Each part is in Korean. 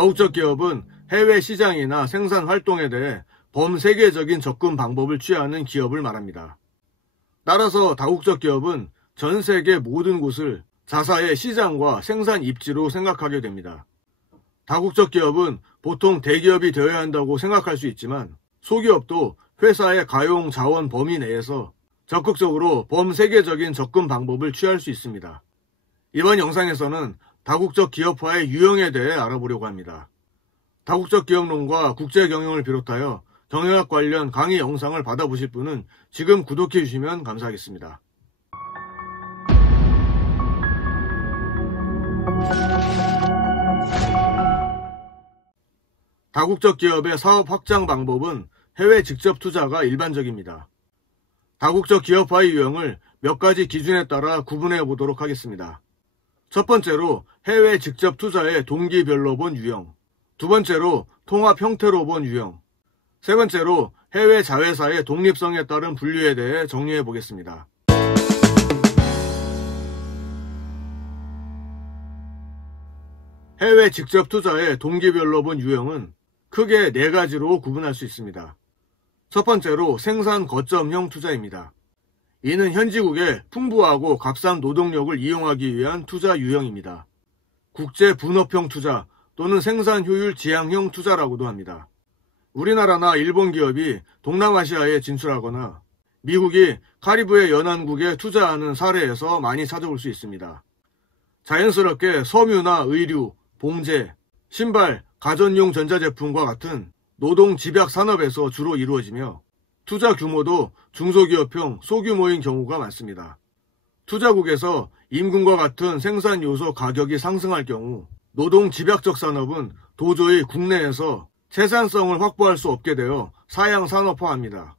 다국적 기업은 해외 시장이나 생산 활동에 대해 범세계적인 접근 방법을 취하는 기업을 말합니다. 따라서 다국적 기업은 전 세계 모든 곳을 자사의 시장과 생산 입지로 생각하게 됩니다. 다국적 기업은 보통 대기업이 되어야 한다고 생각할 수 있지만 소기업도 회사의 가용 자원 범위 내에서 적극적으로 범세계적인 접근 방법을 취할 수 있습니다. 이번 영상에서는 다국적 기업화의 유형에 대해 알아보려고 합니다. 다국적 기업론과 국제경영을 비롯하여 경영학 관련 강의 영상을 받아보실 분은 지금 구독해 주시면 감사하겠습니다. 다국적 기업의 사업 확장 방법은 해외 직접 투자가 일반적입니다. 다국적 기업화의 유형을 몇 가지 기준에 따라 구분해 보도록 하겠습니다. 첫 번째로 해외 직접 투자의 동기별로 본 유형, 두 번째로 통합 형태로 본 유형, 세 번째로 해외 자회사의 독립성에 따른 분류에 대해 정리해 보겠습니다. 해외 직접 투자의 동기별로 본 유형은 크게 네 가지로 구분할 수 있습니다. 첫 번째로 생산 거점형 투자입니다. 이는 현지국의 풍부하고 값싼 노동력을 이용하기 위한 투자 유형입니다. 국제 분업형 투자 또는 생산 효율 지향형 투자라고도 합니다. 우리나라나 일본 기업이 동남아시아에 진출하거나 미국이 카리브해 연안국에 투자하는 사례에서 많이 찾아볼 수 있습니다. 자연스럽게 섬유나 의류, 봉제, 신발, 가전용 전자제품과 같은 노동 집약 산업에서 주로 이루어지며 투자 규모도 중소기업형 소규모인 경우가 많습니다. 투자국에서 임금과 같은 생산 요소 가격이 상승할 경우 노동 집약적 산업은 도저히 국내에서 생산성을 확보할 수 없게 되어 사양 산업화합니다.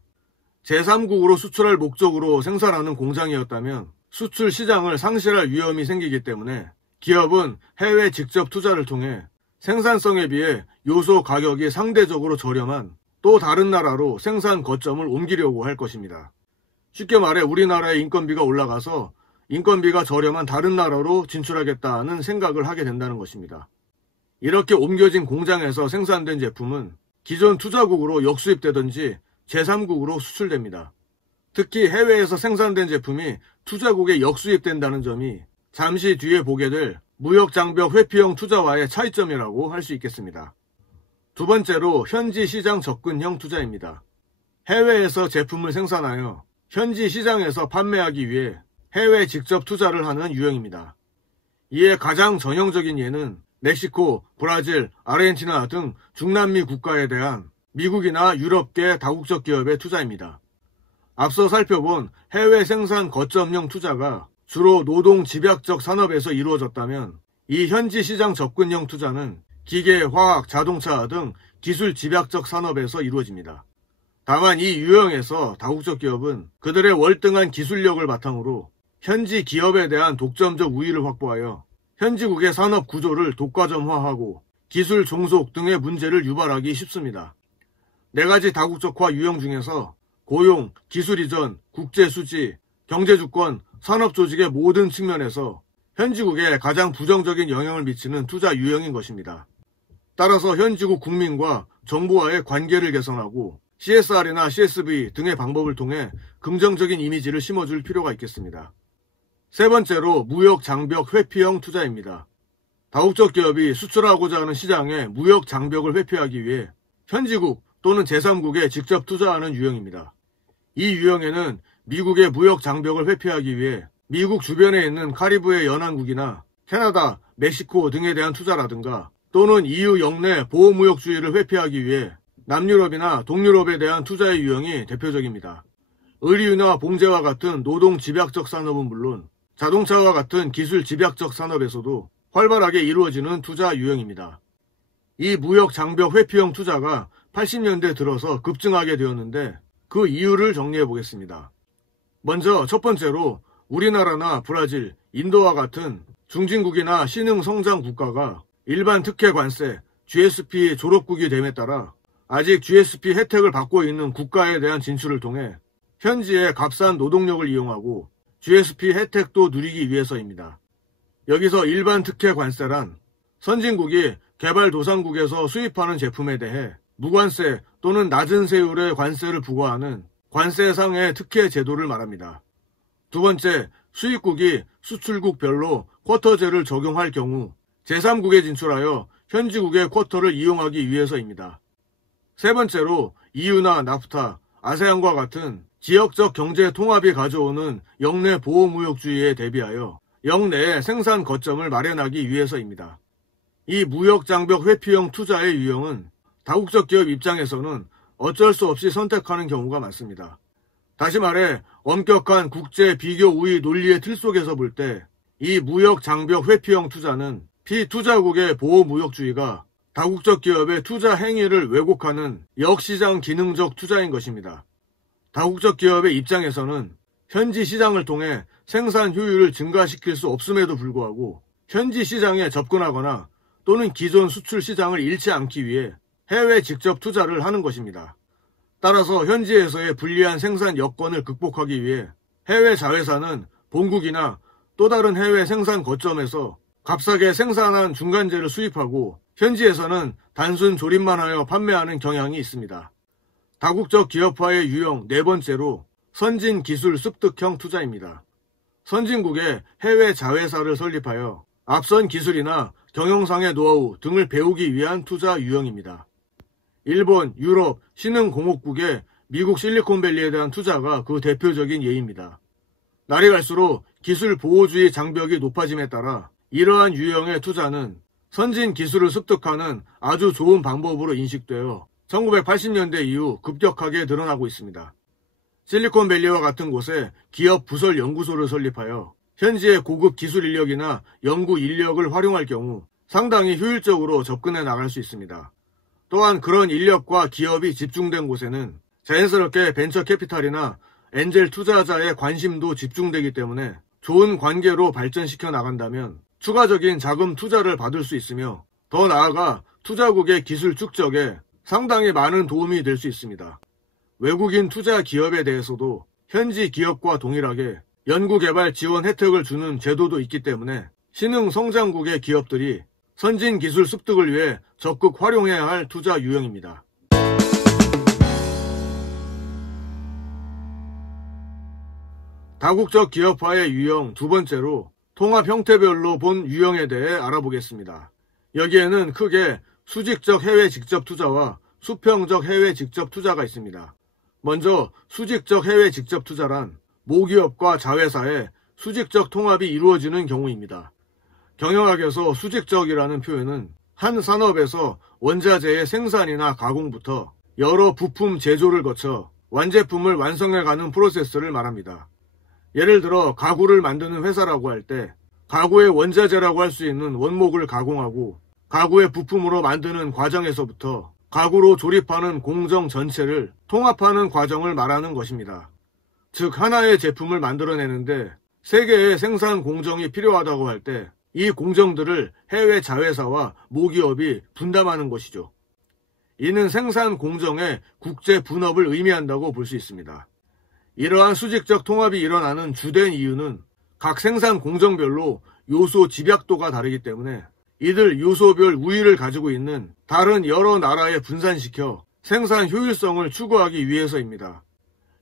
제3국으로 수출할 목적으로 생산하는 공장이었다면 수출 시장을 상실할 위험이 생기기 때문에 기업은 해외 직접 투자를 통해 생산성에 비해 요소 가격이 상대적으로 저렴한 또 다른 나라로 생산 거점을 옮기려고 할 것입니다. 쉽게 말해 우리나라의 인건비가 올라가서 인건비가 저렴한 다른 나라로 진출하겠다는 생각을 하게 된다는 것입니다. 이렇게 옮겨진 공장에서 생산된 제품은 기존 투자국으로 역수입되든지 제3국으로 수출됩니다. 특히 해외에서 생산된 제품이 투자국에 역수입된다는 점이 잠시 뒤에 보게 될 무역장벽 회피형 투자와의 차이점이라고 할 수 있겠습니다. 두 번째로 현지 시장 접근형 투자입니다. 해외에서 제품을 생산하여 현지 시장에서 판매하기 위해 해외 직접 투자를 하는 유형입니다. 이에 가장 전형적인 예는 멕시코, 브라질, 아르헨티나 등 중남미 국가에 대한 미국이나 유럽계 다국적 기업의 투자입니다. 앞서 살펴본 해외 생산 거점형 투자가 주로 노동 집약적 산업에서 이루어졌다면 이 현지 시장 접근형 투자는 기계, 화학, 자동차 등 기술 집약적 산업에서 이루어집니다. 다만 이 유형에서 다국적 기업은 그들의 월등한 기술력을 바탕으로 현지 기업에 대한 독점적 우위를 확보하여 현지국의 산업 구조를 독과점화하고 기술 종속 등의 문제를 유발하기 쉽습니다. 네 가지 다국적화 유형 중에서 고용, 기술 이전, 국제 수지, 경제 주권, 산업 조직의 모든 측면에서 현지국에 가장 부정적인 영향을 미치는 투자 유형인 것입니다. 따라서 현지국 국민과 정부와의 관계를 개선하고 CSR이나 CSV 등의 방법을 통해 긍정적인 이미지를 심어줄 필요가 있겠습니다. 세 번째로 무역 장벽 회피형 투자입니다. 다국적 기업이 수출하고자 하는 시장에 무역 장벽을 회피하기 위해 현지국 또는 제3국에 직접 투자하는 유형입니다. 이 유형에는 미국의 무역 장벽을 회피하기 위해 미국 주변에 있는 카리브해 연안국이나 캐나다, 멕시코 등에 대한 투자라든가 또는 EU 영내 보호무역주의를 회피하기 위해 남유럽이나 동유럽에 대한 투자의 유형이 대표적입니다. 의류나 봉제와 같은 노동 집약적 산업은 물론 자동차와 같은 기술 집약적 산업에서도 활발하게 이루어지는 투자 유형입니다. 이 무역 장벽 회피형 투자가 80년대 들어서 급증하게 되었는데 그 이유를 정리해 보겠습니다. 먼저 첫 번째로 우리나라나 브라질, 인도와 같은 중진국이나 신흥 성장 국가가 일반 특혜 관세, GSP 졸업국이 됨에 따라 아직 GSP 혜택을 받고 있는 국가에 대한 진출을 통해 현지의 값싼 노동력을 이용하고 GSP 혜택도 누리기 위해서입니다. 여기서 일반 특혜 관세란 선진국이 개발도상국에서 수입하는 제품에 대해 무관세 또는 낮은 세율의 관세를 부과하는 관세상의 특혜 제도를 말합니다. 두 번째, 수입국이 수출국별로 쿼터제를 적용할 경우 제3국에 진출하여 현지국의 쿼터를 이용하기 위해서입니다. 세 번째로, EU나 나프타, 아세안과 같은 지역적 경제 통합이 가져오는 역내 보호무역주의에 대비하여 역내의 생산 거점을 마련하기 위해서입니다. 이 무역장벽 회피형 투자의 유형은 다국적 기업 입장에서는 어쩔 수 없이 선택하는 경우가 많습니다. 다시 말해 엄격한 국제 비교 우위 논리의 틀 속에서 볼 때 이 무역장벽 회피형 투자는 피투자국의 보호무역주의가 다국적 기업의 투자 행위를 왜곡하는 역시장 기능적 투자인 것입니다. 다국적 기업의 입장에서는 현지 시장을 통해 생산 효율을 증가시킬 수 없음에도 불구하고 현지 시장에 접근하거나 또는 기존 수출 시장을 잃지 않기 위해 해외 직접 투자를 하는 것입니다. 따라서 현지에서의 불리한 생산 여건을 극복하기 위해 해외 자회사는 본국이나 또 다른 해외 생산 거점에서 값싸게 생산한 중간재를 수입하고 현지에서는 단순 조립만 하여 판매하는 경향이 있습니다. 다국적 기업화의 유형 네 번째로 선진 기술 습득형 투자입니다. 선진국에 해외 자회사를 설립하여 앞선 기술이나 경영상의 노하우 등을 배우기 위한 투자 유형입니다. 일본, 유럽, 신흥공업국의 미국 실리콘밸리에 대한 투자가 그 대표적인 예입니다. 날이 갈수록 기술 보호주의 장벽이 높아짐에 따라 이러한 유형의 투자는 선진 기술을 습득하는 아주 좋은 방법으로 인식되어 1980년대 이후 급격하게 늘어나고 있습니다. 실리콘밸리와 같은 곳에 기업 부설 연구소를 설립하여 현지의 고급 기술 인력이나 연구 인력을 활용할 경우 상당히 효율적으로 접근해 나갈 수 있습니다. 또한 그런 인력과 기업이 집중된 곳에는 자연스럽게 벤처 캐피탈이나 엔젤 투자자의 관심도 집중되기 때문에 좋은 관계로 발전시켜 나간다면 추가적인 자금 투자를 받을 수 있으며 더 나아가 투자국의 기술 축적에 상당히 많은 도움이 될 수 있습니다. 외국인 투자 기업에 대해서도 현지 기업과 동일하게 연구개발 지원 혜택을 주는 제도도 있기 때문에 신흥 성장국의 기업들이 선진 기술 습득을 위해 적극 활용해야 할 투자 유형입니다. 다국적 기업화의 유형 두 번째로 통합 형태별로 본 유형에 대해 알아보겠습니다. 여기에는 크게 수직적 해외 직접 투자와 수평적 해외 직접 투자가 있습니다. 먼저 수직적 해외 직접 투자란 모기업과 자회사의 수직적 통합이 이루어지는 경우입니다. 경영학에서 수직적이라는 표현은 한 산업에서 원자재의 생산이나 가공부터 여러 부품 제조를 거쳐 완제품을 완성해가는 프로세스를 말합니다. 예를 들어 가구를 만드는 회사라고 할 때 가구의 원자재라고 할 수 있는 원목을 가공하고 가구의 부품으로 만드는 과정에서부터 가구로 조립하는 공정 전체를 통합하는 과정을 말하는 것입니다. 즉 하나의 제품을 만들어내는데 3개의 생산 공정이 필요하다고 할 때 이 공정들을 해외 자회사와 모기업이 분담하는 것이죠. 이는 생산 공정의 국제 분업을 의미한다고 볼 수 있습니다. 이러한 수직적 통합이 일어나는 주된 이유는 각 생산 공정별로 요소 집약도가 다르기 때문에 이들 요소별 우위를 가지고 있는 다른 여러 나라에 분산시켜 생산 효율성을 추구하기 위해서입니다.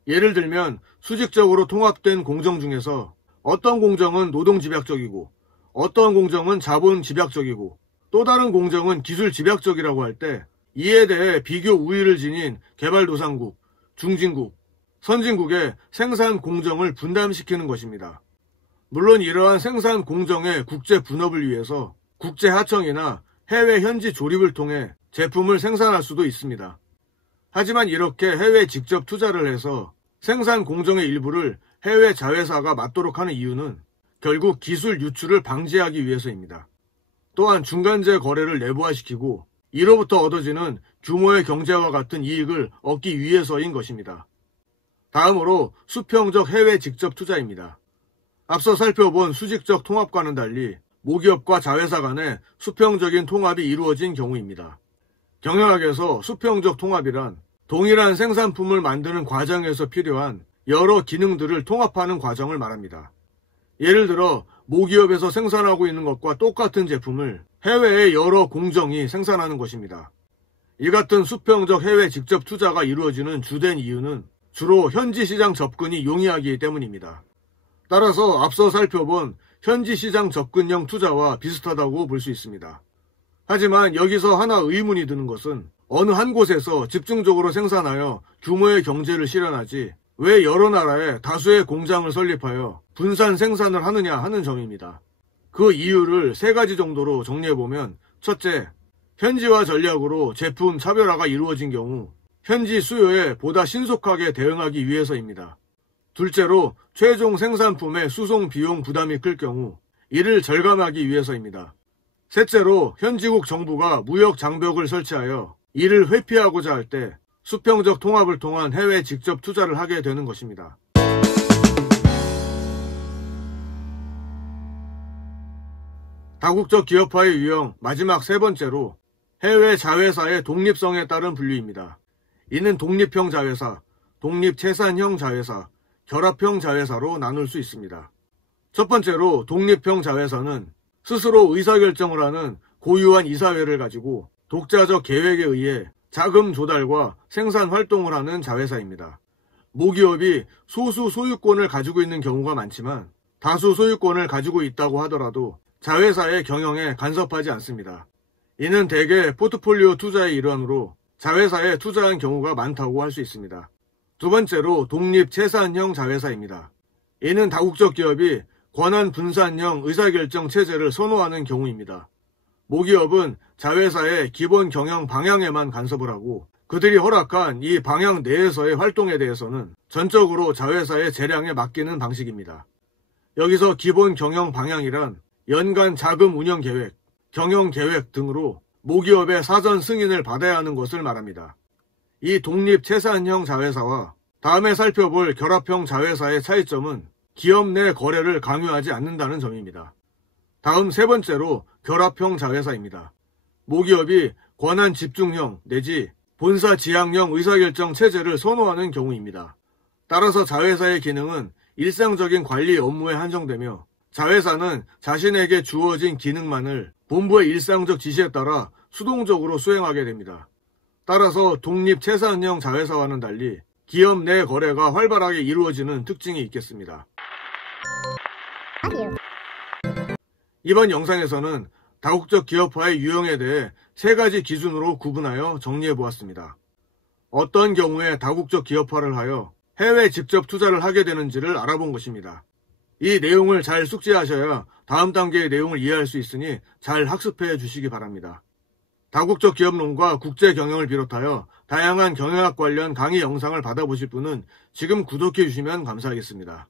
예를 들면 수직적으로 통합된 공정 중에서 어떤 공정은 노동 집약적이고 어떤 공정은 자본 집약적이고 또 다른 공정은 기술 집약적이라고 할 때 이에 대해 비교 우위를 지닌 개발도상국, 중진국, 선진국의 생산 공정을 분담시키는 것입니다. 물론 이러한 생산 공정의 국제 분업을 위해서 국제 하청이나 해외 현지 조립을 통해 제품을 생산할 수도 있습니다. 하지만 이렇게 해외 직접 투자를 해서 생산 공정의 일부를 해외 자회사가 맡도록 하는 이유는 결국 기술 유출을 방지하기 위해서입니다. 또한 중간재 거래를 내부화시키고 이로부터 얻어지는 규모의 경제와 같은 이익을 얻기 위해서인 것입니다. 다음으로 수평적 해외 직접 투자입니다. 앞서 살펴본 수직적 통합과는 달리 모기업과 자회사 간의 수평적인 통합이 이루어진 경우입니다. 경영학에서 수평적 통합이란 동일한 생산품을 만드는 과정에서 필요한 여러 기능들을 통합하는 과정을 말합니다. 예를 들어 모기업에서 생산하고 있는 것과 똑같은 제품을 해외의 여러 공정이 생산하는 것입니다. 이 같은 수평적 해외 직접 투자가 이루어지는 주된 이유는 주로 현지 시장 접근이 용이하기 때문입니다. 따라서 앞서 살펴본 현지 시장 접근형 투자와 비슷하다고 볼 수 있습니다. 하지만 여기서 하나 의문이 드는 것은 어느 한 곳에서 집중적으로 생산하여 규모의 경제를 실현하지 왜 여러 나라에 다수의 공장을 설립하여 분산 생산을 하느냐 하는 점입니다. 그 이유를 세 가지 정도로 정리해보면, 첫째, 현지화 전략으로 제품 차별화가 이루어진 경우 현지 수요에 보다 신속하게 대응하기 위해서입니다. 둘째로, 최종 생산품의 수송 비용 부담이 클 경우 이를 절감하기 위해서입니다. 셋째로, 현지국 정부가 무역 장벽을 설치하여 이를 회피하고자 할 때 수평적 통합을 통한 해외 직접 투자를 하게 되는 것입니다. 다국적 기업화의 유형 마지막 세 번째로 해외 자회사의 독립성에 따른 분류입니다. 이는 독립형 자회사, 독립채산형 자회사, 결합형 자회사로 나눌 수 있습니다. 첫 번째로 독립형 자회사는 스스로 의사결정을 하는 고유한 이사회를 가지고 독자적 계획에 의해 자금 조달과 생산 활동을 하는 자회사입니다. 모기업이 소수 소유권을 가지고 있는 경우가 많지만 다수 소유권을 가지고 있다고 하더라도 자회사의 경영에 간섭하지 않습니다. 이는 대개 포트폴리오 투자의 일환으로 자회사에 투자한 경우가 많다고 할 수 있습니다. 두 번째로 독립채산형 자회사입니다. 이는 다국적 기업이 권한 분산형 의사결정 체제를 선호하는 경우입니다. 모기업은 자회사의 기본 경영 방향에만 간섭을 하고 그들이 허락한 이 방향 내에서의 활동에 대해서는 전적으로 자회사의 재량에 맡기는 방식입니다. 여기서 기본 경영 방향이란 연간 자금 운영 계획, 경영 계획 등으로 모기업의 사전 승인을 받아야 하는 것을 말합니다. 이 독립채산형 자회사와 다음에 살펴볼 결합형 자회사의 차이점은 기업 내 거래를 강요하지 않는다는 점입니다. 다음 세 번째로 결합형 자회사입니다. 모기업이 권한 집중형 내지 본사 지향형 의사결정 체제를 선호하는 경우입니다. 따라서 자회사의 기능은 일상적인 관리 업무에 한정되며 자회사는 자신에게 주어진 기능만을 본부의 일상적 지시에 따라 수동적으로 수행하게 됩니다. 따라서 독립채산형 자회사와는 달리 기업 내 거래가 활발하게 이루어지는 특징이 있겠습니다. 이번 영상에서는 다국적 기업화의 유형에 대해 세 가지 기준으로 구분하여 정리해보았습니다. 어떤 경우에 다국적 기업화를 하여 해외 직접 투자를 하게 되는지를 알아본 것입니다. 이 내용을 잘 숙지하셔야 다음 단계의 내용을 이해할 수 있으니 잘 학습해 주시기 바랍니다. 다국적 기업론과 국제 경영을 비롯하여 다양한 경영학 관련 강의 영상을 받아보실 분은 지금 구독해 주시면 감사하겠습니다.